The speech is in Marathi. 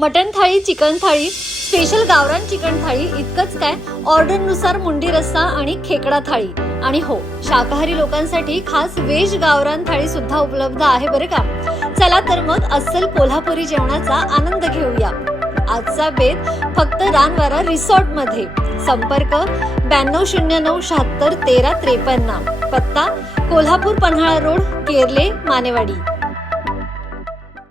मटण थाळी, चिकन थाळी, स्पेशल गावरान चिकन थाळी इतकंच काय, ऑर्डरनुसार मुंडी रस्सा आणि खेकडा थाळी. आणि हो, शाकाहारी लोकांसाठी खास व्हेज गावरान थाळी सुद्धा उपलब्ध आहे बरं का. चला तर मग अस्सल कोल्हापुरी जेवणाचा आनंद घेऊया. आजचा बेत फक्त रानवारा रिसॉर्ट मध्ये. संपर्क 9209761353. पत्ता कोल्हापूर पन्हाळा रोड, केरले, मानेवाडी.